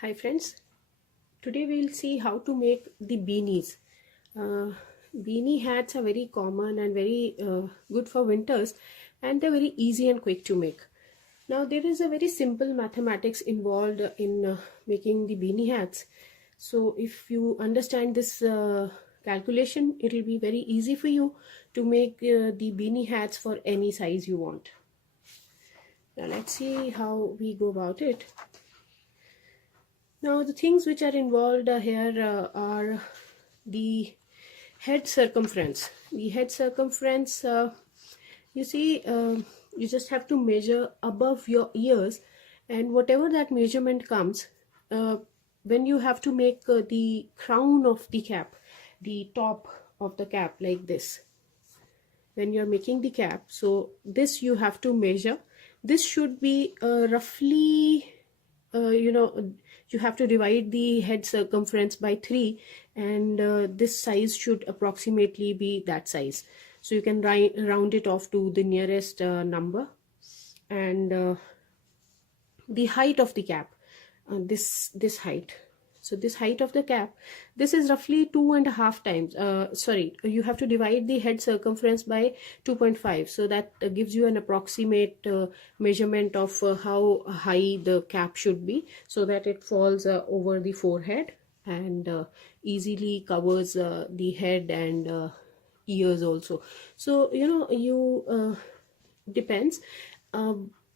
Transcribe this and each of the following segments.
Hi friends, today we will see how to make the beanies. Beanie hats are very common and very good for winters, and they're very easy and quick to make. Now there is a very simple mathematics involved in making the beanie hats. So if you understand this calculation, it will be very easy for you to make the beanie hats for any size you want. Now let's see how we go about it. Now the things which are involved here are the head circumference. The head circumference, you see, you just have to measure above your ears, and whatever that measurement comes, when you have to make the crown of the cap, the top of the cap like this, when you're making the cap, so this you have to measure. This should be roughly you have to divide the head circumference by 3, and this size should approximately be that size. So you can round it off to the nearest number. And the height of the cap, this height, so this height of the cap, this is roughly 2.5 times, you have to divide the head circumference by 2.5, so that gives you an approximate measurement of how high the cap should be, so that it falls over the forehead and easily covers the head and ears also. So you depends.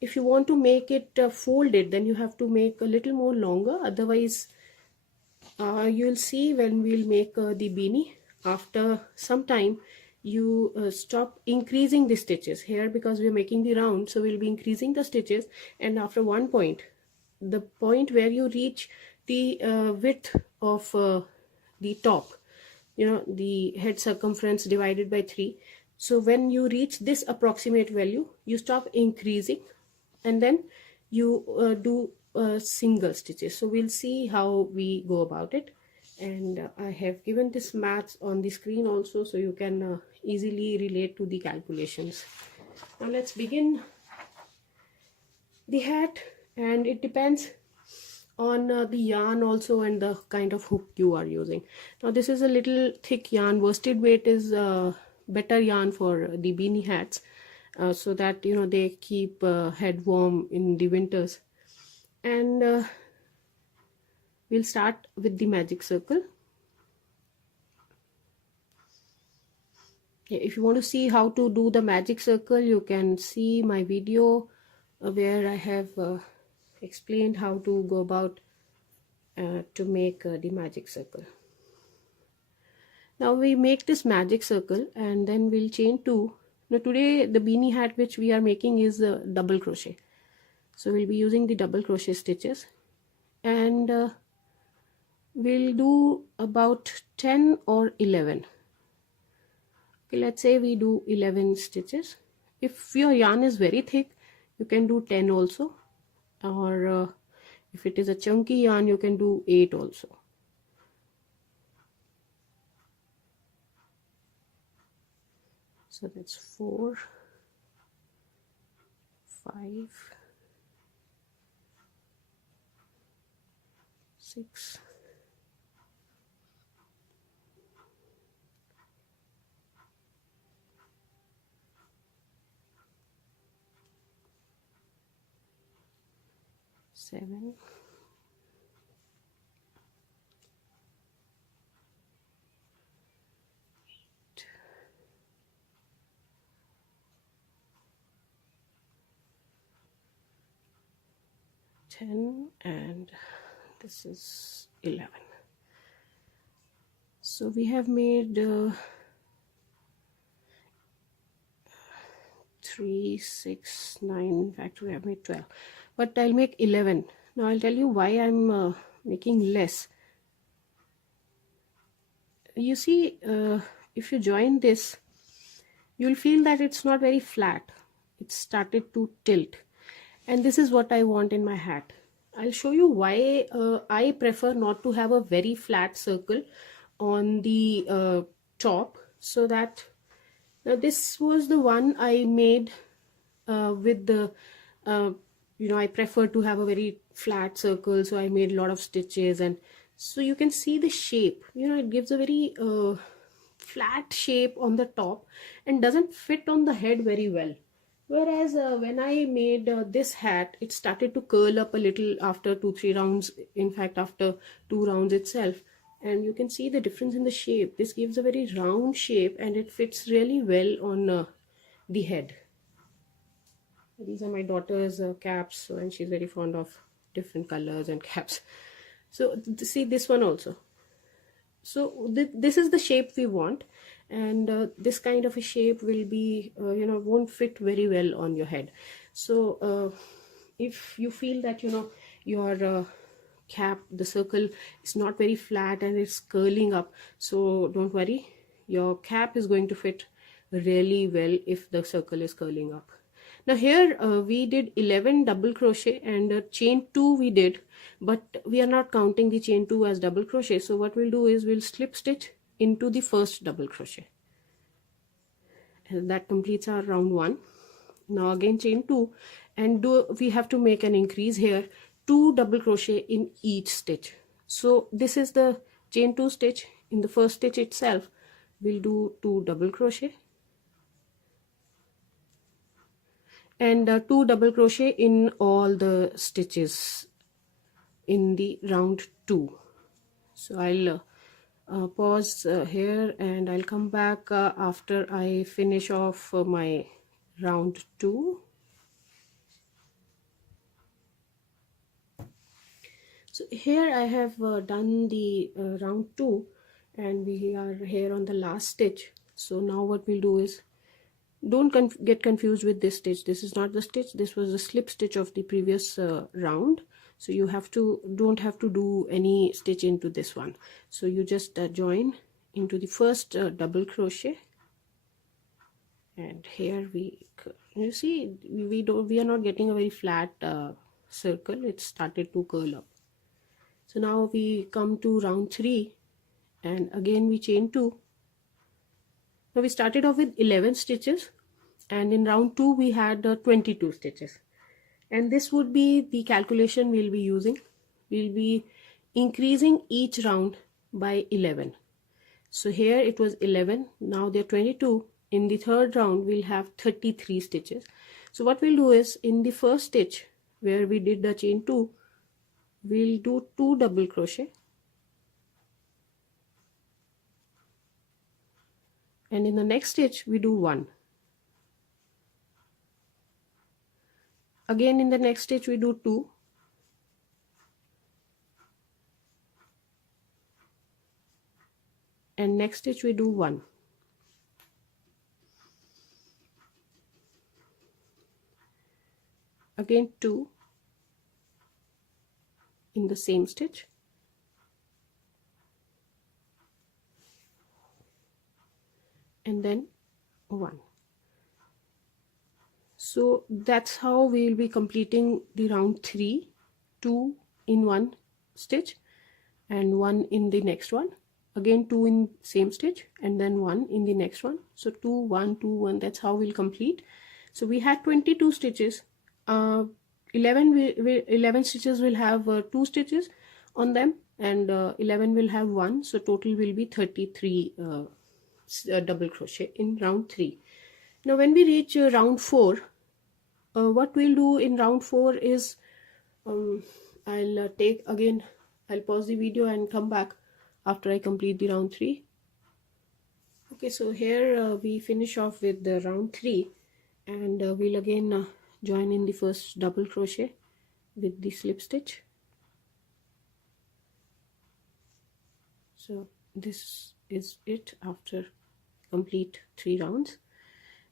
If you want to make it folded, then you have to make a little more longer. Otherwise, you'll see when we'll make the beanie, after some time you stop increasing the stitches here, because we're making the round, so we'll be increasing the stitches, and after one point, the point where you reach the width of the top, the head circumference divided by 3, so when you reach this approximate value, you stop increasing, and then you do single stitches. So we'll see how we go about it, and I have given this maths on the screen also, so you can easily relate to the calculations. Now let's begin the hat, and it depends on the yarn also and the kind of hook you are using. Now this is a little thick yarn. Worsted weight is better yarn for the beanie hats, so that they keep head warm in the winters. And we'll start with the magic circle. If you want to see how to do the magic circle, you can see my video where I have explained how to go about to make the magic circle. Now we make this magic circle, and then we'll chain 2. Now today the beanie hat which we are making is double crochet, so we'll be using the double crochet stitches, and we'll do about 10 or 11. Okay, let's say we do 11 stitches. If your yarn is very thick, you can do 10 also, or if it is a chunky yarn, you can do 8 also. So that's 4, 5, 6, 7, 8, 10, and this is 11. So we have made 3, 6, 9, in fact we have made 12, but I'll make 11. Now I'll tell you why I'm making less. You see, if you join this, you'll feel that it's not very flat. It started to tilt, and this is what I want in my hat. I'll show you why I prefer not to have a very flat circle on the top, so that now this was the one I made with the you know, I prefer to have a very flat circle, so I made a lot of stitches. And so you can see the shape, you know, it gives a very flat shape on the top and doesn't fit on the head very well. Whereas when I made this hat, it started to curl up a little after 2-3 rounds, in fact after 2 rounds itself. And you can see the difference in the shape. This gives a very round shape and it fits really well on the head. These are my daughter's caps, and she's very fond of different colors and caps. So see this one also. So this is the shape we want, and this kind of a shape will be you know, won't fit very well on your head. So if you feel that, you know, your cap, the circle is not very flat and it's curling up, so don't worry, your cap is going to fit really well if the circle is curling up. Now here we did 11 double crochet and chain 2 we did, but we are not counting the chain 2 as double crochet. So what we'll do is we'll slip stitch into the first double crochet, and that completes our round 1. Now again chain 2, and we have to make an increase here, 2 double crochet in each stitch. So this is the chain 2 stitch. In the first stitch itself we'll do 2 double crochet and 2 double crochet in all the stitches in the round 2. So I'll pause here and I'll come back after I finish off my round 2. So here I have done the round 2 and we are here on the last stitch. So now what we'll do is, don't get confused with this stitch. This is not the stitch, this was the slip stitch of the previous round. So you don't have to do any stitch into this one. So you just join into the first double crochet, and here you see we are not getting a very flat circle. It started to curl up. So now we come to round 3 and again we chain 2. Now we started off with 11 stitches and in round 2 we had 22 stitches, and this would be the calculation we'll be using. We'll be increasing each round by 11. So here it was 11, now they're 22. In the third round we'll have 33 stitches. So what we'll do is, in the first stitch where we did the chain 2, we'll do 2 double crochet, and in the next stitch we do 1. Again in the next stitch we do 2, and next stitch we do 1. Again 2 in the same stitch, and then 1. So that's how we will be completing the round 3, 2 in one stitch and 1 in the next one, again 2 in same stitch and then 1 in the next one. So 2 1 2 1, that's how we'll complete. So we had 22 stitches. 11 stitches will have 2 stitches on them, and 11 will have 1, so total will be 33 double crochet in round 3. Now when we reach round 4, what we'll do in round 4 is I'll pause the video and come back after I complete the round 3. Okay, so here we finish off with the round 3, and we'll again join in the first double crochet with the slip stitch. So this is it after complete 3 rounds.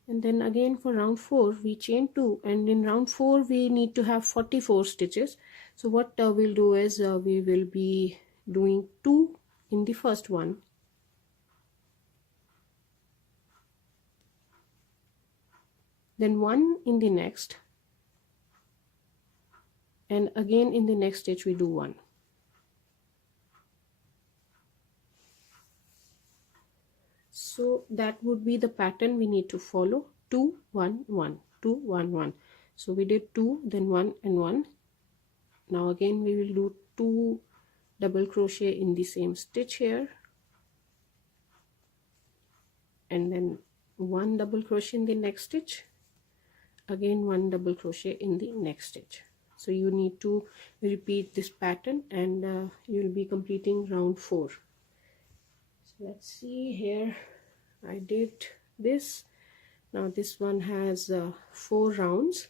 And then again for round 4 we chain 2, and in round 4 we need to have 44 stitches. So what we'll do is we will be doing 2 in the first one, then 1 in the next, and again in the next stitch we do 1. So that would be the pattern we need to follow: 2 1 1 2 1 1. So we did 2, then 1 and 1. Now again we will do 2 double crochet in the same stitch here, and then 1 double crochet in the next stitch, again 1 double crochet in the next stitch. So you need to repeat this pattern, and you'll be completing round 4. So let's see here, I did this. Now this one has 4 rounds,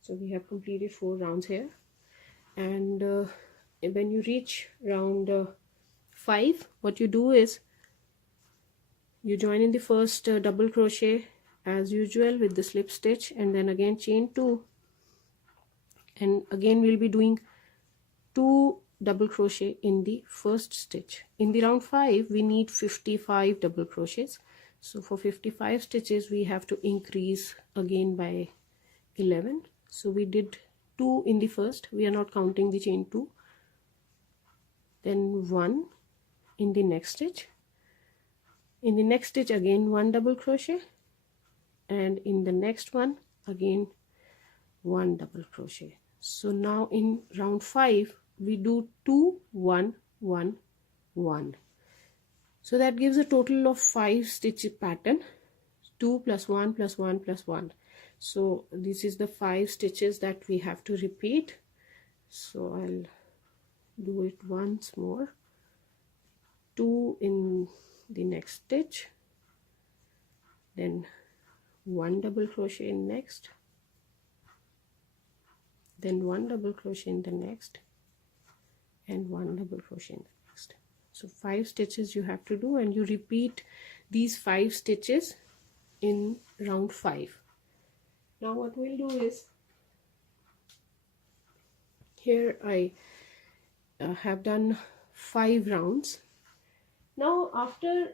so we have completed 4 rounds here. And when you reach round 5, what you do is you join in the first double crochet as usual with the slip stitch, and then again chain 2, and again we'll be doing 2 double crochet in the first stitch. In the round 5 we need 55 double crochets, so for 55 stitches we have to increase again by 11. So we did 2 in the first, we are not counting the chain 2, then 1 in the next stitch. In the next stitch again 1 double crochet, and in the next one again 1 double crochet. So now in round 5 we do 2 1 1 1. So that gives a total of 5 stitch pattern, 2 plus 1 plus 1 plus 1. So this is the 5 stitches that we have to repeat. So I'll do it once more. 2 in the next stitch, then 1 double crochet in next, then 1 double crochet in the next, and 1 double crochet in the next. So 5 stitches you have to do, and you repeat these 5 stitches in round 5. Now what we'll do is, here I have done 5 rounds. Now after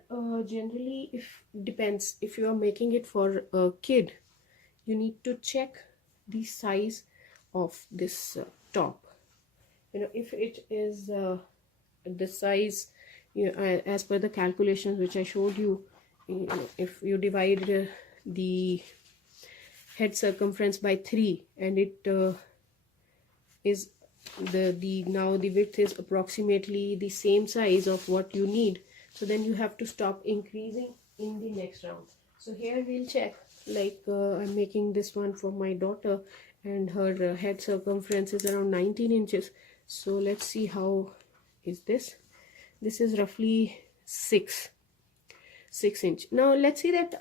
generally, if depends, if you are making it for a kid, you need to check the size of this top. You know, if it is the size, you know, as per the calculations which I showed you, you know, if you divide the head circumference by 3, and it is now the width is approximately the same size of what you need, so then you have to stop increasing in the next round. So here we'll check, like I'm making this one for my daughter, and her head circumference is around 19 inches. So let's see how is this. This is roughly 6 inch. Now let's see that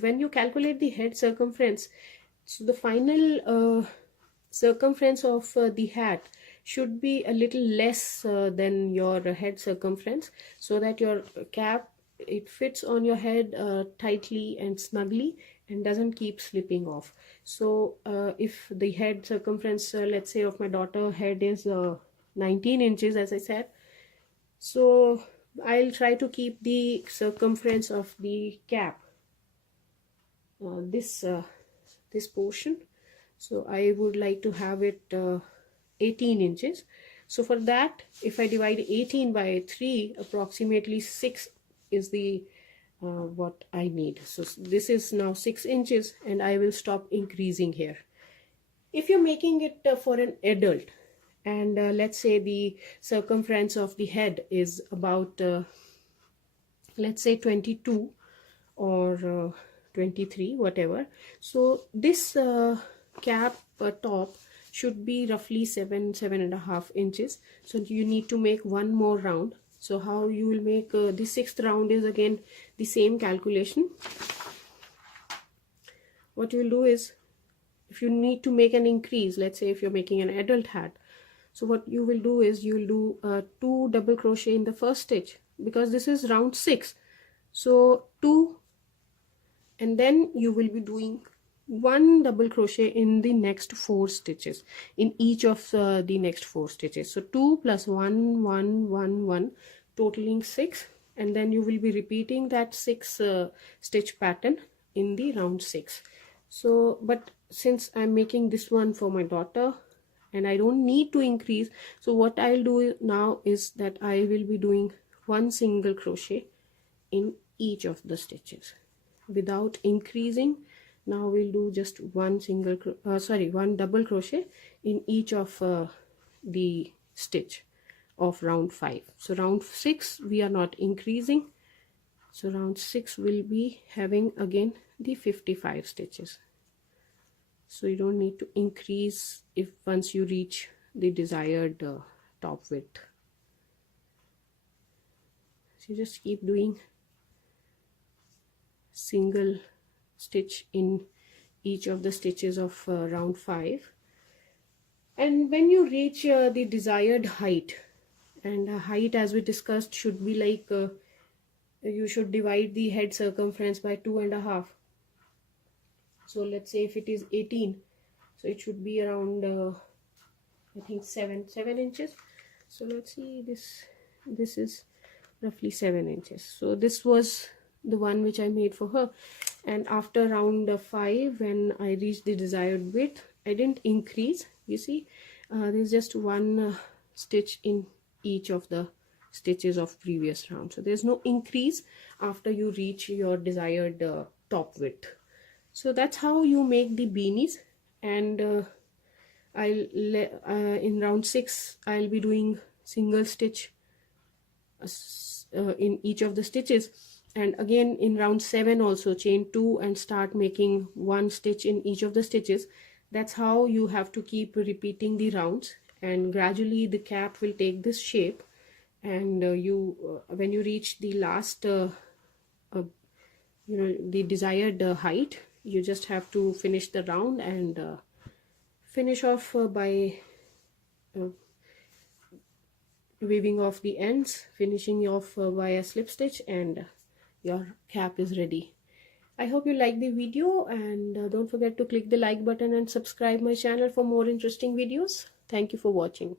when you calculate the head circumference, so the final circumference of the hat should be a little less than your head circumference, so that your cap, it fits on your head tightly and snugly and doesn't keep slipping off. So if the head circumference, let's say of my daughter head is 19 inches, as I said, so I'll try to keep the circumference of the cap, this portion, so I would like to have it 18 inches. So for that, if I divide 18 by 3, approximately 6 is the what I need. So this is now 6 inches, and I will stop increasing here. If you're making it for an adult, and let's say the circumference of the head is about let's say 22 or 23, whatever, so this cap top should be roughly 7.5 inches. So you need to make one more round. So how you will make the 6th round is again the same calculation. What you will do is, if you need to make an increase, let's say if you're making an adult hat, so what you will do is you will do 2 double crochet in the first stitch, because this is round 6. So 2, and then you will be doing 1 double crochet in the next 4 stitches, in each of the next 4 stitches. So 2 plus 1 1 1 1, totaling 6, and then you will be repeating that 6 stitch pattern in the round 6. So but since I'm making this one for my daughter and I don't need to increase, so what I'll do now is that I will be doing 1 single crochet in each of the stitches without increasing Now we'll do just one double crochet in each of the stitch of round 5. So round 6 we are not increasing, so round 6 will be having again the 55 stitches. So you don't need to increase if once you reach the desired top width. So you just keep doing single stitch in each of the stitches of round 5, and when you reach the desired height, and height as we discussed should be like you should divide the head circumference by 2.5. So let's say if it is 18, so it should be around I think 7 inches. So let's see, this is roughly 7 inches. So this was the one which I made for her, and after round 5, when I reached the desired width, I didn't increase. You see, there's just one stitch in each of the stitches of previous round, so there's no increase after you reach your desired top width. So that's how you make the beanies. And in round 6 I'll be doing single stitch in each of the stitches, and again in round 7 also chain 2 and start making one stitch in each of the stitches. That's how you have to keep repeating the rounds, and gradually the cap will take this shape, and when you reach the last the desired height, you just have to finish the round and finish off by weaving off the ends, finishing off by a slip stitch, and your cap is ready. I hope you like the video, and don't forget to click the like button and subscribe my channel for more interesting videos. Thank you for watching.